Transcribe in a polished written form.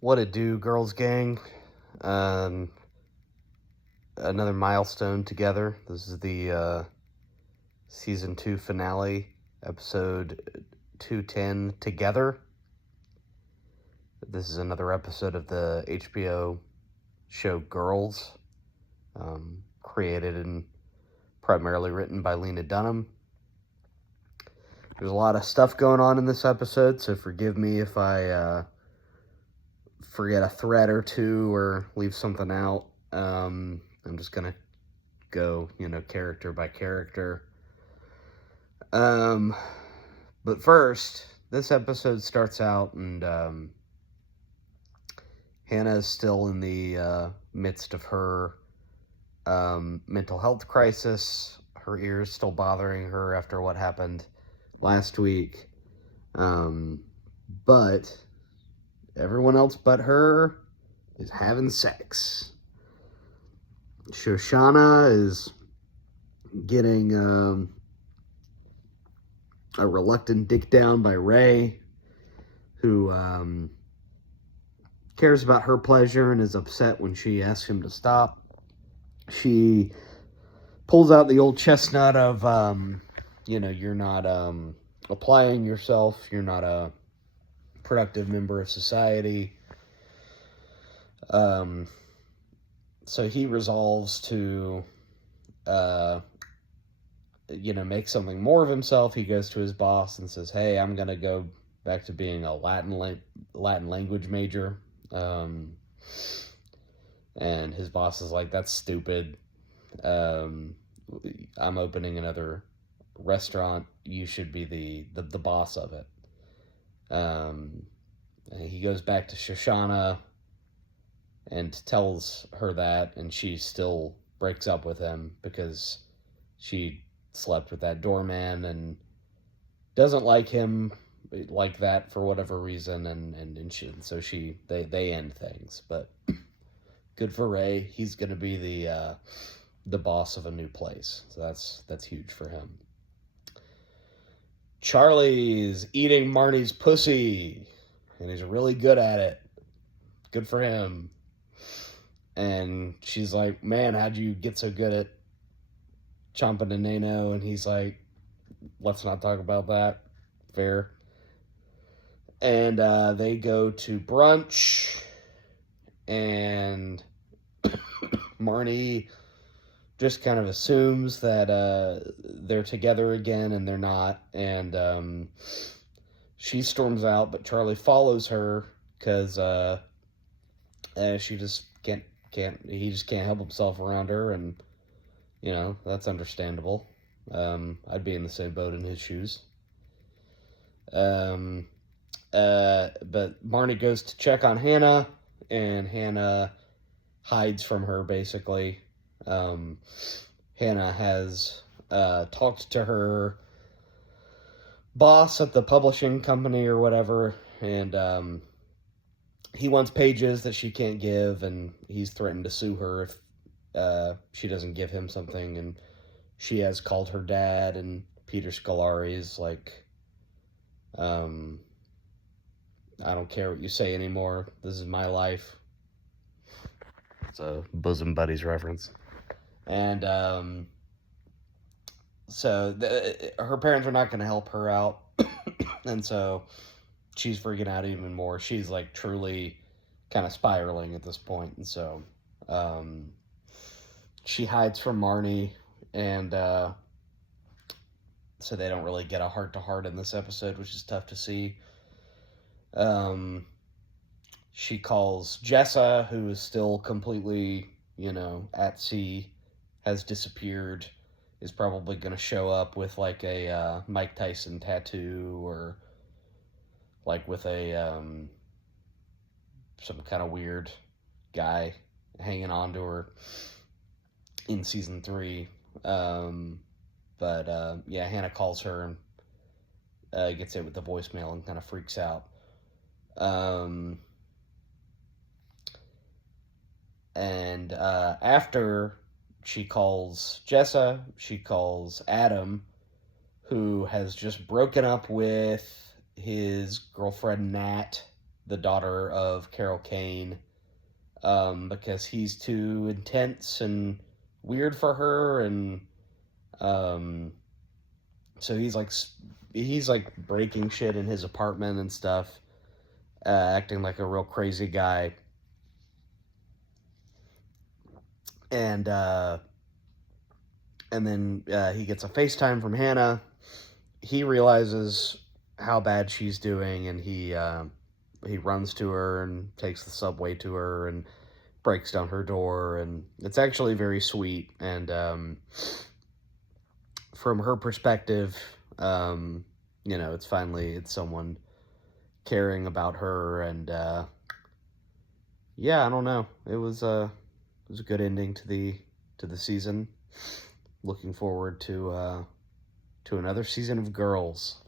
What it do, girls gang? Um, Another milestone together. This is the season 2 finale, episode 210 together. This is another episode of the HBO show Girls, created and primarily written by Lena Dunham. There's a lot of stuff going on in this episode, so forgive me if I forget a thread or two or leave something out. I'm just gonna go, character by character. But first, this episode starts out, and Hannah is still in the midst of her mental health crisis. Her ears still bothering her after what happened last week. But everyone else but her is having sex. Shoshana is getting a reluctant dick down by Ray, who cares about her pleasure and is upset when she asks him to stop. She pulls out the old chestnut of, you're not applying yourself, you're not a productive member of society. So he resolves to, make something more of himself. He goes to his boss and says, "Hey, I'm gonna go back to being a Latin language major." And his boss is like, "That's stupid. I'm opening another restaurant. You should be the boss of it." And he goes back to Shoshana and tells her that, and she still breaks up with him because she slept with that doorman and doesn't like him like that for whatever reason, and they end things. But good for Ray. He's going to be the boss of a new place, so that's huge for him. Charlie's eating Marnie's pussy, and he's really good at it. Good for him. And she's like, "Man, how'd you get so good at chomping a nano?" And he's like, "Let's not talk about that." Fair. And they go to brunch, and Marnie just kind of assumes that they're together again, and they're not. And she storms out, but Charlie follows her because she just can't. He just can't help himself around her, and that's understandable. I'd be in the same boat in his shoes. But Marnie goes to check on Hannah, and Hannah hides from her, basically. Hannah has talked to her boss at the publishing company or whatever, and he wants pages that she can't give, and he's threatened to sue her if she doesn't give him something, and she has called her dad, and Peter Scolari is like, I don't care what you say anymore. This is my life. It's a Bosom Buddies reference. And her parents are not going to help her out. And so she's freaking out even more. She's like truly kind of spiraling at this point. And so she hides from Marnie, and so they don't really get a heart-to-heart in this episode, which is tough to see. She calls Jessa, who is still completely, at sea, has disappeared, is probably going to show up with like a Mike Tyson tattoo, or like with a some kind of weird guy hanging on to her in season 3. But Hannah calls her and gets hit with the voicemail and kind of freaks out. And after she calls Jessa, she calls Adam, who has just broken up with his girlfriend Nat, the daughter of Carol Kane, because he's too intense and weird for her, and um, so he's like breaking shit in his apartment and stuff, acting like a real crazy guy, and then he gets a FaceTime from Hannah. He realizes how bad she's doing, and he runs to her and takes the subway to her and breaks down her door, and it's actually very sweet. And from her perspective, it's someone caring about her, and yeah, I don't know. It was a good ending to the season. Looking forward to another season of Girls.